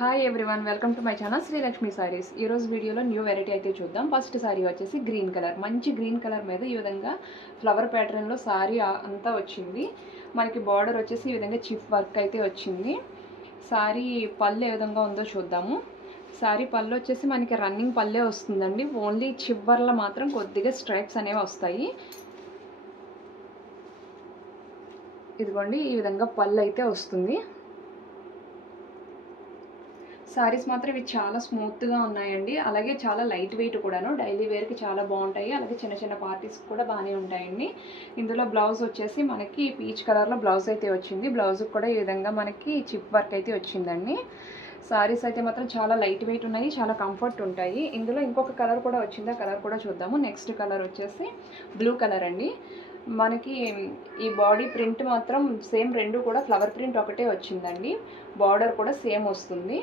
Hi everyone, welcome to my channel Srilakshmi saris. ఈరోజు వీడియోలో new variety అయితే చూద్దాం. ఫస్ట్ సారీ వచ్చేసి గ్రీన్ కలర్, మంచి గ్రీన్ కలర్ మీద ఈ విధంగా ఫ్లవర్ ప్యాటర్న్లో సారీ అంతా వచ్చింది. మనకి బార్డర్ వచ్చేసి ఈ విధంగా చిప్ వర్క్ అయితే వచ్చింది. సారీ పళ్ళు ఏ విధంగా ఉందో చూద్దాము. సారీ పళ్ళు వచ్చేసి మనకి రన్నింగ్ పళ్ళే వస్తుందండి. ఓన్లీ చివర్లో మాత్రం కొద్దిగా స్ట్రైప్స్ అనేవి వస్తాయి. ఇదిగోండి, ఈ విధంగా పళ్ళు అయితే వస్తుంది. సారీస్ మాత్రం ఇవి చాలా స్మూత్గా ఉన్నాయండి. అలాగే చాలా లైట్ వెయిట్ కూడాను, డైలీ వేర్కి చాలా బాగుంటాయి. అలాగే చిన్న చిన్న పార్టీస్కి కూడా బాగానే ఉంటాయండి. ఇందులో బ్లౌజ్ వచ్చేసి మనకి పీచ్ కలర్లో బ్లౌజ్ అయితే వచ్చింది. బ్లౌజ్కి కూడా ఈ విధంగా మనకి చిప్ వర్క్ అయితే వచ్చిందండి. సారీస్ అయితే మాత్రం చాలా లైట్ వెయిట్ ఉన్నాయి, చాలా కంఫర్ట్ ఉంటాయి. ఇందులో ఇంకొక కలర్ కూడా వచ్చింది, ఆ కలర్ కూడా చూద్దాము. నెక్స్ట్ కలర్ వచ్చేసి బ్లూ కలర్ అండి. మనకి ఈ బాడీ ప్రింట్ మాత్రం సేమ్, రెండు కూడా ఫ్లవర్ ప్రింట్ ఒకటే వచ్చిందండి. బార్డర్ కూడా సేమ్ వస్తుంది.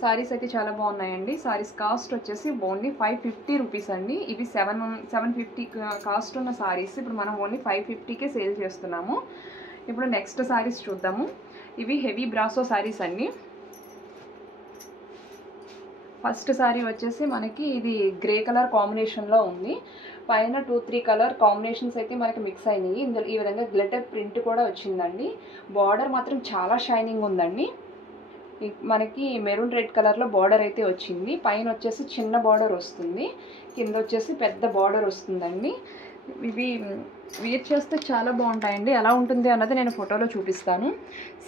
సారీస్ అయితే చాలా బాగున్నాయండి. సారీస్ కాస్ట్ వచ్చేసి ఓన్లీ 550 రూపీస్ అండి. ఇవి 750 కాస్ట్ ఉన్న సారీస్ ఇప్పుడు మనం ఓన్లీ 550కే సేల్ చేస్తున్నాము. ఇప్పుడు నెక్స్ట్ సారీస్ చూద్దాము. ఇవి హెవీ బ్రాసో సారీస్ అండి. ఫస్ట్ సారీ వచ్చేసి మనకి ఇది గ్రే కలర్ కాంబినేషన్లో ఉంది. పైన 2-3 కలర్ కాంబినేషన్స్ అయితే మనకి మిక్స్ అయినాయి. ఇందులో ఈ విధంగా గ్లిటర్ ప్రింట్ కూడా వచ్చిందండి. బార్డర్ మాత్రం చాలా షైనింగ్ ఉందండి. మనకి మెరూన్ రెడ్ కలర్లో బార్డర్ అయితే వచ్చింది. పైన వచ్చేసి చిన్న బార్డర్ వస్తుంది, కింద వచ్చేసి పెద్ద బార్డర్ వస్తుందండి. ఇవి వేర్ చేస్తే చాలా బాగుంటాయండి. ఎలా ఉంటుంది అన్నది నేను ఫోటోలో చూపిస్తాను.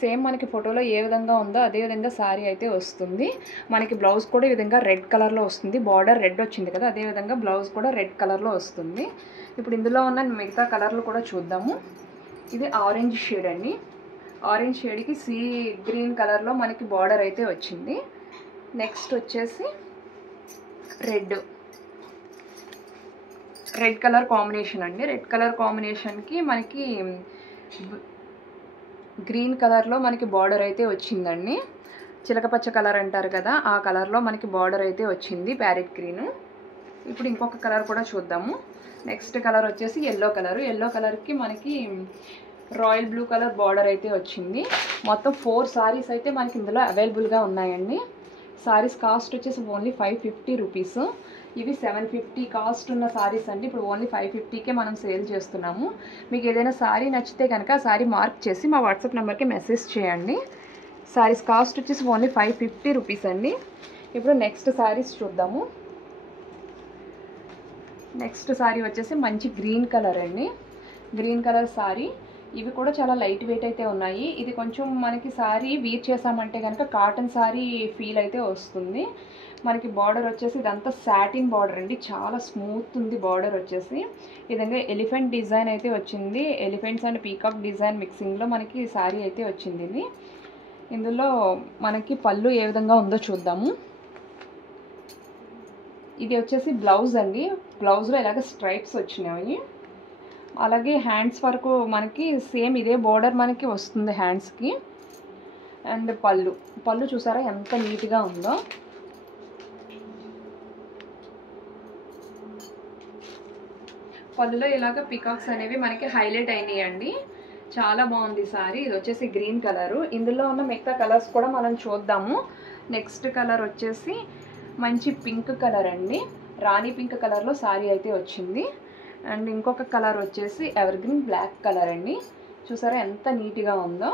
సేమ్ మనకి ఫోటోలో ఏ విధంగా ఉందో అదే విధంగా శారీ అయితే వస్తుంది. మనకి బ్లౌజ్ కూడా ఈ విధంగా రెడ్ కలర్లో వస్తుంది. బార్డర్ రెడ్ వచ్చింది కదా, అదే విధంగా బ్లౌజ్ కూడా రెడ్ కలర్లో వస్తుంది. ఇప్పుడు ఇందులో ఉన్న మిగతా కలర్లు కూడా చూద్దాము. ఇది ఆరెంజ్ షేడ్ అండి. ఆరెంజ్ షేడ్కి సీ గ్రీన్ కలర్లో మనకి బార్డర్ అయితే వచ్చింది. నెక్స్ట్ వచ్చేసి రెడ్ కలర్ కాంబినేషన్ అండి. రెడ్ కలర్ కాంబినేషన్కి మనకి గ్రీన్ కలర్లో మనకి బార్డర్ అయితే వచ్చిందండి. చిలకపచ్చ కలర్ అంటారు కదా, ఆ కలర్లో మనకి బార్డర్ అయితే వచ్చింది, ప్యారెట్ గ్రీన్. ఇప్పుడు ఇంకొక కలర్ కూడా చూద్దాము. నెక్స్ట్ కలర్ వచ్చేసి ఎల్లో కలర్. ఎల్లో కలర్కి మనకి రాయల్ బ్లూ కలర్ బార్డర్ అయితే వచ్చింది. మొత్తం 4 సారీస్ అయితే మనకి ఇందులో అవైలబుల్గా ఉన్నాయండి. సారీస్ కాస్ట్ వచ్చేసి ఓన్లీ 550 రూపీస్. ఇవి 750 కాస్ట్ ఉన్న సారీస్ అండి. ఇప్పుడు ఓన్లీ 550కే మనం సేల్ చేస్తున్నాము. మీకు ఏదైనా సారీ నచ్చితే కనుక ఆ సారీ మార్క్ చేసి మా వాట్సాప్ నెంబర్కి మెసేజ్ చేయండి. సారీస్ కాస్ట్ వచ్చేసి ఓన్లీ 550 రూపీస్ అండి. ఇప్పుడు నెక్స్ట్ సారీస్ చూద్దాము. నెక్స్ట్ సారీ వచ్చేసి మంచి గ్రీన్ కలర్ అండి. Green colour sorry. ఇవి కూడా చాలా లైట్ వెయిట్ అయితే ఉన్నాయి. ఇది కొంచెం మనకి సారీ వీర్ చేసామంటే కనుక కాటన్ సారీ ఫీల్ అయితే వస్తుంది. మనకి బార్డర్ వచ్చేసి ఇదంతా సాటిన్ బార్డర్ అండి. చాలా స్మూత్ ఉంది బార్డర్ వచ్చేసి. ఈ విధంగా ఎలిఫెంట్ డిజైన్ అయితే వచ్చింది. ఎలిఫెంట్స్ అండ్ పీకాక్ డిజైన్ మిక్సింగ్లో మనకి సారీ అయితే వచ్చింది ఇది. ఇందులో మనకి పళ్ళు ఏ విధంగా ఉందో చూద్దాము. ఇది వచ్చేసి బ్లౌజ్ అండి. బ్లౌజ్లో ఇలాగ స్ట్రైప్స్ వచ్చినాయి. అలాగే హ్యాండ్స్ వరకు మనకి సేమ్ ఇదే బార్డర్ మనకి వస్తుంది హ్యాండ్స్కి. అండ్ పళ్ళు చూసారా ఎంత నీట్గా ఉందో. పళ్ళులో ఇలాగ పికాక్స్ అనేవి మనకి హైలైట్ అయినాయండి. చాలా బాగుంది సారీ. ఇది వచ్చేసి గ్రీన్ కలరు. ఇందులో ఉన్న మిగతా కలర్స్ కూడా మనం చూద్దాము. నెక్స్ట్ కలర్ వచ్చేసి మంచి పింక్ కలర్ అండి. రాణి పింక్ కలర్లో సారీ అయితే వచ్చింది. అండ్ ఇంకొక కలర్ వచ్చేసి ఎవర్ గ్రీన్ బ్లాక్ కలర్ అండి. చూసారా ఎంత నీట్గా ఉందో.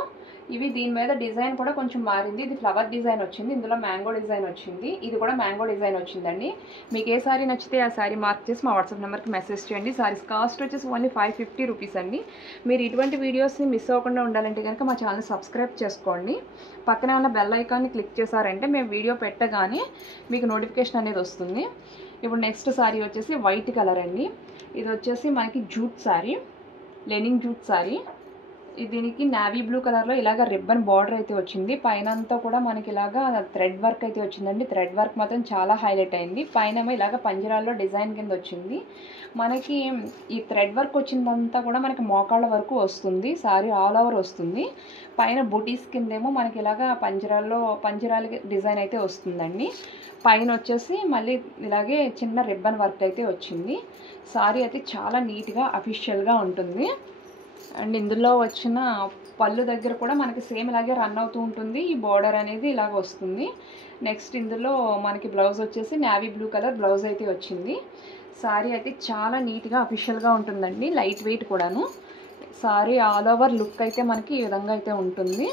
ఇవి దీని మీద డిజైన్ కూడా కొంచెం మారింది. ఇది ఫ్లవర్ డిజైన్ వచ్చింది, ఇందులో మ్యాంగో డిజైన్ వచ్చింది. ఇది కూడా మ్యాంగో డిజైన్ వచ్చిందండి. మీకు ఏ సారీ నచ్చితే ఆ సారీ మార్క్ చేసి మా వాట్సాప్ నెంబర్కి మెసేజ్ చేయండి. సారీస్ కాస్ట్ వచ్చేసి ఓన్లీ 550 రూపీస్ అండి. మీరు ఇటువంటి వీడియోస్ని మిస్ అవ్వకుండా ఉండాలంటే కనుక మా ఛానల్ సబ్స్క్రైబ్ చేసుకోండి. పక్కనే ఉన్న బెల్ ఐకాన్ని క్లిక్ చేశారంటే మేము వీడియో పెట్టగానే మీకు నోటిఫికేషన్ అనేది వస్తుంది. ఇప్పుడు నెక్స్ట్ సారీ వచ్చేసి వైట్ కలర్ అండి. ఇది వచ్చేసి మనకి jute sorry, linen jute sorry. దీనికి నావీ బ్లూ కలర్లో ఇలాగ రిబ్బన్ బార్డర్ అయితే వచ్చింది. పైన అంతా కూడా మనకి ఇలాగా థ్రెడ్ వర్క్ అయితే వచ్చిందండి. థ్రెడ్ వర్క్ మాత్రం చాలా హైలైట్ అయింది. పైన ఇలాగ పంజరాల్లో డిజైన్ కింద వచ్చింది. మనకి ఈ థ్రెడ్ వర్క్ వచ్చిందంతా కూడా మనకి మోకాళ్ళ వరకు వస్తుంది. సారీ ఆల్ ఓవర్ వస్తుంది. పైన బూటీస్ కిందేమో మనకి ఇలాగ పంజరాల డిజైన్ అయితే వస్తుందండి. పైన వచ్చేసి మళ్ళీ ఇలాగే చిన్న రిబ్బన్ వర్క్ అయితే వచ్చింది. సారీ అయితే చాలా నీట్గా అఫీషియల్గా ఉంటుంది. అండ్ ఇందులో వచ్చిన పళ్ళు దగ్గర కూడా మనకి సేమ్ ఇలాగే రన్ అవుతూ ఉంటుంది. ఈ బార్డర్ అనేది ఇలాగ వస్తుంది. నెక్స్ట్ ఇందులో మనకి బ్లౌజ్ వచ్చేసి నేవీ బ్లూ కలర్ బ్లౌజ్ అయితే వచ్చింది. సారీ అయితే చాలా నీట్గా అఫీషియల్గా ఉంటుందండి, లైట్ వెయిట్ కూడాను. సారీ ఆల్ ఓవర్ లుక్ అయితే మనకి ఈ విధంగా అయితే ఉంటుంది.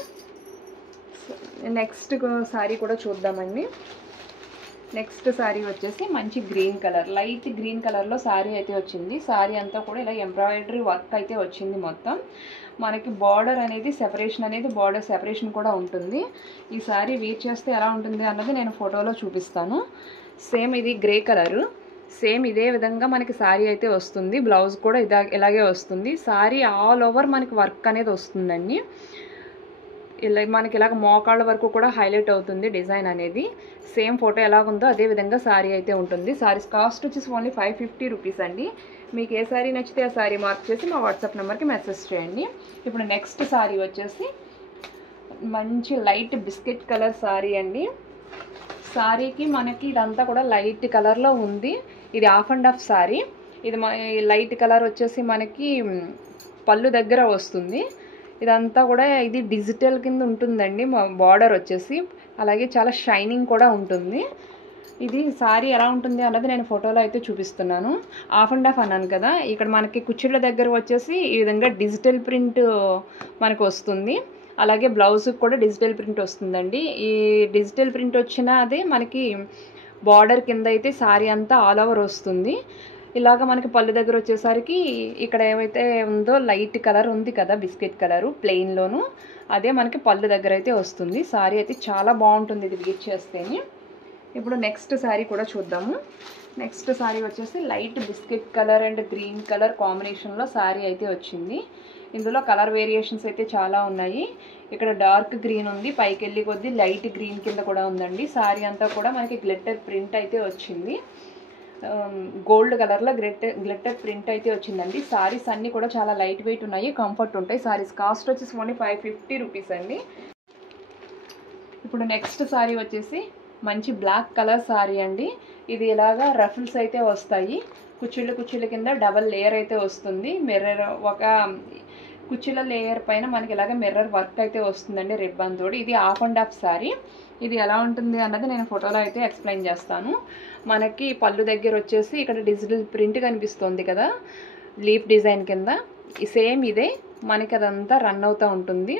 నెక్స్ట్ సారీ కూడా చూద్దామండి. నెక్స్ట్ సారీ వచ్చేసి మంచి గ్రీన్ కలర్, లైట్ గ్రీన్ కలర్లో సారీ అయితే వచ్చింది. సారీ అంతా కూడా ఇలా ఎంబ్రాయిడరీ వర్క్ అయితే వచ్చింది. మొత్తం మనకి బార్డర్ అనేది సెపరేషన్ అనేది బార్డర్ సెపరేషన్ కూడా ఉంటుంది. ఈ సారీ వేర్ చేస్తే ఎలా ఉంటుంది అన్నది నేను ఫోటోలో చూపిస్తాను. సేమ్ ఇది గ్రే కలరు, సేమ్ ఇదే విధంగా మనకి సారీ అయితే వస్తుంది. బ్లౌజ్ కూడా ఇలాగే వస్తుంది. సారీ ఆల్ ఓవర్ మనకి వర్క్ అనేది వస్తుందండి. ఇలా మనకి ఇలాగ మోకాళ్ళ వరకు కూడా హైలైట్ అవుతుంది డిజైన్ అనేది. సేమ్ ఫోటో ఎలాగుందో అదే విధంగా సారీ అయితే ఉంటుంది. సారీస్ కాస్ట్ వచ్చేసి ఓన్లీ 550 రూపీస్ అండి. మీకు ఏ సారీ నచ్చితే ఆ సారీ మార్క్ చేసి మా వాట్సాప్ నెంబర్కి మెసేజ్ చేయండి. ఇప్పుడు నెక్స్ట్ సారీ వచ్చేసి మంచి లైట్ బిస్కెట్ కలర్ సారీ అండి. సారీకి మనకి ఇదంతా కూడా లైట్ కలర్లో ఉంది. ఇది హాఫ్ అండ్ హాఫ్ సారీ. ఇది లైట్ కలర్ వచ్చేసి మనకి పళ్ళు దగ్గర వస్తుంది. ఇదంతా కూడా ఇది డిజిటల్ కింద ఉంటుందండి బార్డర్ వచ్చేసి. అలాగే చాలా షైనింగ్ కూడా ఉంటుంది. ఇది సారీ ఎలా ఉంటుంది అన్నది నేను ఫోటోలో అయితే చూపిస్తున్నాను. హాఫ్ అండ్ హాఫ్ అన్నాను కదా, ఇక్కడ మనకి కుచ్చిళ్ళ దగ్గర వచ్చేసి ఈ విధంగా డిజిటల్ ప్రింట్ మనకు వస్తుంది. అలాగే బ్లౌజ్కి కూడా డిజిటల్ ప్రింట్ వస్తుందండి. ఈ డిజిటల్ ప్రింట్ వచ్చిన అదే మనకి బార్డర్ కింద అయితే సారీ అంతా ఆల్ ఓవర్ వస్తుంది. ఇలాగ మనకి పళ్ళు దగ్గర వచ్చేసరికి ఇక్కడ ఏవైతే ఉందో లైట్ కలర్ ఉంది కదా, బిస్కెట్ కలరు ప్లెయిన్లోను, అదే మనకి పళ్ళు దగ్గర అయితే వస్తుంది. సారీ అయితే చాలా బాగుంటుంది ఇది వేర్ చేస్తేనే. ఇప్పుడు నెక్స్ట్ సారీ కూడా చూద్దాము. నెక్స్ట్ సారీ వచ్చేసి light biscuit colour and green colour కాంబినేషన్లో సారీ అయితే వచ్చింది. ఇందులో కలర్ వేరియేషన్స్ అయితే చాలా ఉన్నాయి. ఇక్కడ డార్క్ గ్రీన్ ఉంది, పైకి వెళ్ళి కొద్దీ లైట్ గ్రీన్ కింద కూడా ఉందండి. సారీ అంతా కూడా మనకి గ్లిట్టర్ ప్రింట్ అయితే వచ్చింది. గోల్డ్ కలర్లో గ్లిట్టర్ ప్రింట్ అయితే వచ్చిందండి. సారీస్ అన్నీ కూడా చాలా లైట్ వెయిట్ ఉన్నాయి, కంఫర్ట్ ఉంటాయి. సారీస్ కాస్ట్ వచ్చేసి ఓన్లీ 550 రూపీస్ అండి. ఇప్పుడు నెక్స్ట్ సారీ వచ్చేసి మంచి బ్లాక్ కలర్ సారీ అండి. ఇది ఇలాగా రఫుల్స్ అయితే వస్తాయి. కుచ్చిళ్ళ కింద డబల్ లేయర్ అయితే వస్తుంది. మిర్రర్ ఒక కుచ్చిళ్ళ లేయర్ పైన మనకి ఇలాగ మిర్రర్ వర్క్ అయితే వస్తుందండి రిబ్బన్ తోటి. ఇది హాఫ్ అండ్ హాఫ్ సారీ. ఇది ఎలా ఉంటుంది అన్నది నేను ఫోటోలో అయితే ఎక్స్ప్లెయిన్ చేస్తాను. మనకి పళ్ళు దగ్గర వచ్చేసి ఇక్కడ డిజిటల్ ప్రింట్ కనిపిస్తుంది కదా, లీఫ్ డిజైన్ కింద. సేమ్ ఇదే మనకి అదంతా రన్ అవుతూ ఉంటుంది.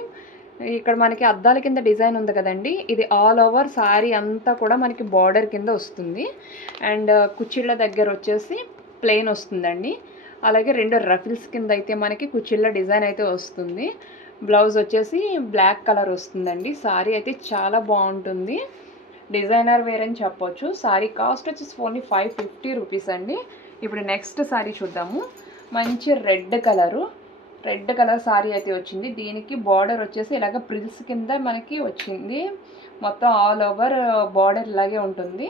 ఇక్కడ మనకి అద్దాల కింద డిజైన్ ఉంది కదండి, ఇది ఆల్ ఓవర్ సారీ అంతా కూడా మనకి బార్డర్ కింద వస్తుంది. అండ్ కుచ్చిళ్ళ దగ్గర వచ్చేసి ప్లెయిన్ వస్తుందండి. అలాగే రెండు రఫిల్స్ కింద అయితే మనకి కుచ్చిళ్ళ డిజైన్ అయితే వస్తుంది. బ్లౌజ్ వచ్చేసి బ్లాక్ కలర్ వస్తుందండి. సారీ అయితే చాలా బాగుంటుంది, డిజైనర్ వేర్ అని చెప్పొచ్చు. సారీ కాస్ట్ వచ్చేసి ఓన్లీ 550 రూపీస్ అండి. ఇప్పుడు నెక్స్ట్ సారీ చూద్దాము. మంచి రెడ్ కలర్ సారీ అయితే వచ్చింది. దీనికి బార్డర్ వచ్చేసి ఇలాగ ప్రిల్స్ కింద మనకి వచ్చింది. మొత్తం ఆల్ ఓవర్ బార్డర్ ఇలాగే ఉంటుంది.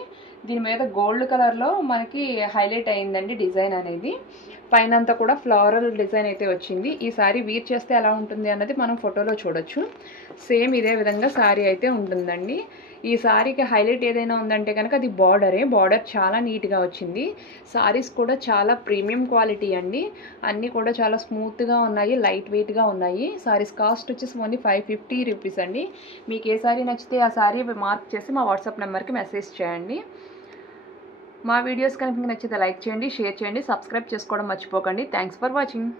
దీని మీద గోల్డ్ కలర్లో మనకి హైలైట్ అయిందండి డిజైన్ అనేది. పైన అంతా కూడా ఫ్లోరల్ డిజైన్ అయితే వచ్చింది. ఈ సారీ వీర్ చేస్తే ఎలా ఉంటుంది అన్నది మనం ఫోటోలో చూడొచ్చు. సేమ్ ఇదే విధంగా సారీ అయితే ఉంటుందండి. ఈ సారీకి హైలైట్ ఏదైనా ఉందంటే కనుక అది బార్డర్ చాలా నీట్గా వచ్చింది. సారీస్ కూడా చాలా ప్రీమియం క్వాలిటీ అండి. అన్నీ కూడా చాలా స్మూత్గా ఉన్నాయి, లైట్ వెయిట్గా ఉన్నాయి. సారీస్ కాస్ట్ వచ్చేసి ఓన్లీ 550 రూపీస్ అండి. మీకు ఏ సారీ నచ్చితే ఆ సారీ మార్క్ చేసి మా వాట్సాప్ నెంబర్కి మెసేజ్ చేయండి. మా వీడియోస్ కనుక మీకు నచ్చితే లైక్ చేయండి, షేర్ చేయండి, సబ్స్క్రైబ్ చేసుకోవడం మర్చిపోకండి. Thanks for watching.